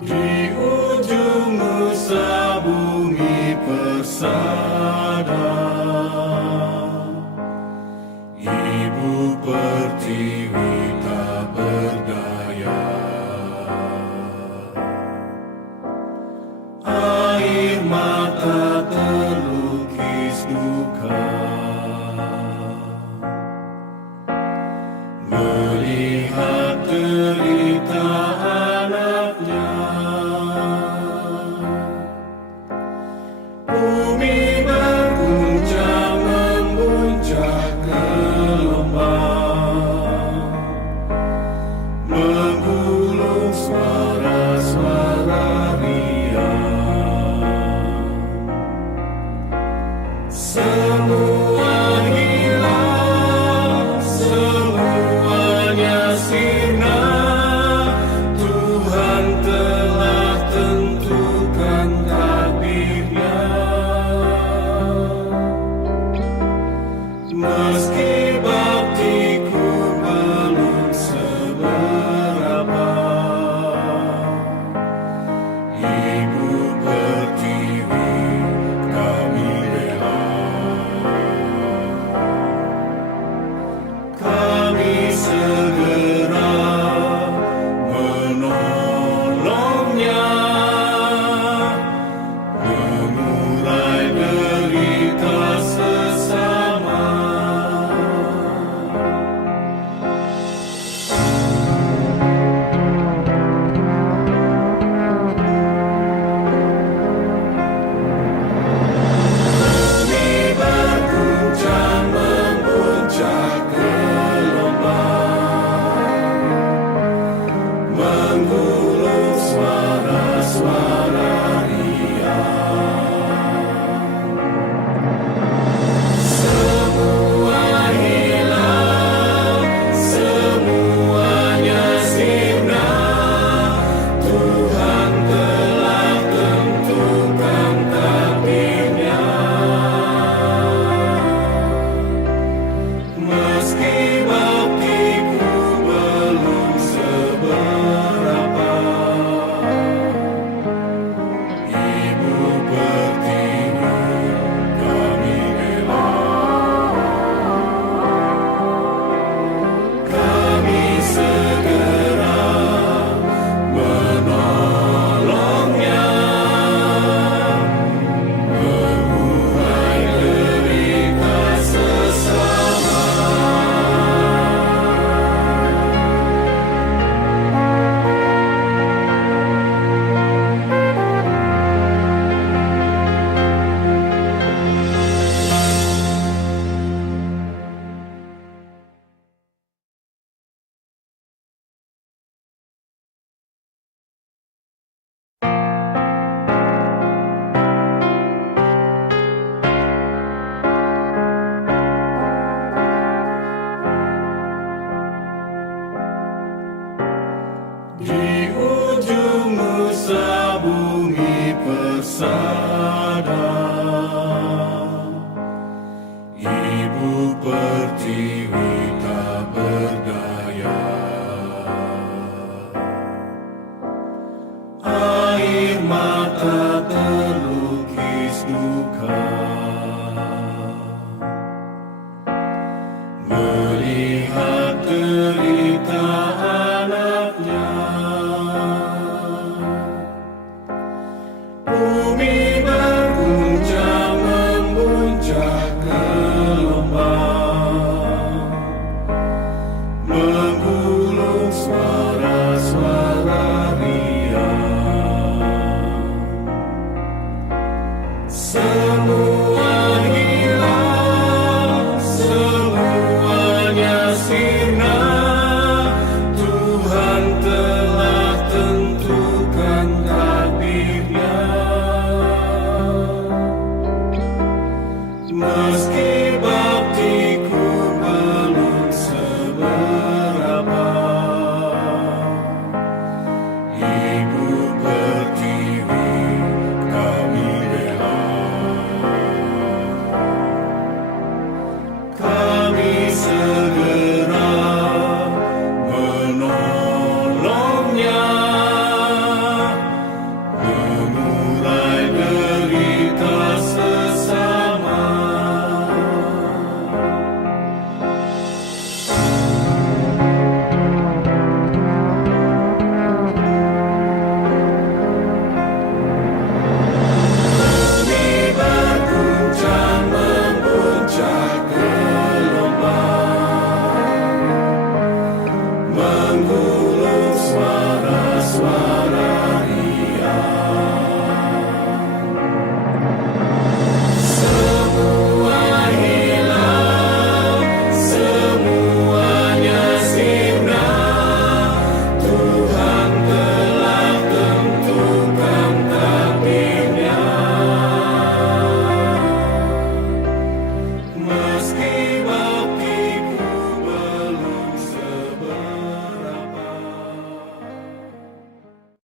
Di ujung Nusa Bumi Persada, Ibu Pertiwi tak berdaya. Air mata terlukis duka, melihat derita anaknya. Bumi berguncang memuncak gelombang, menggulung suara-suara riang. Semua hilang, semuanya sirna. Tuhan telah tentukan takdirnya. Meski baktiku belum seberapa, Ibu Pertiwi kami bela. Kami segera menolongnya, mengurai derita sesama. Bumi berguncang memuncak gelombang, menggulung suara-suara riang. Semua hilang, semuanya sirna. Tuhan telah tentukan takdirnya. Meski baktiku belum seberapa, Ibu Pertiwi kami bela. Kami segera menolongnya, mengurai derita sesama. Di ujung Nusa Bumi Persada, Ibu Pertiwi tak berdaya. Air mata terlukis duka,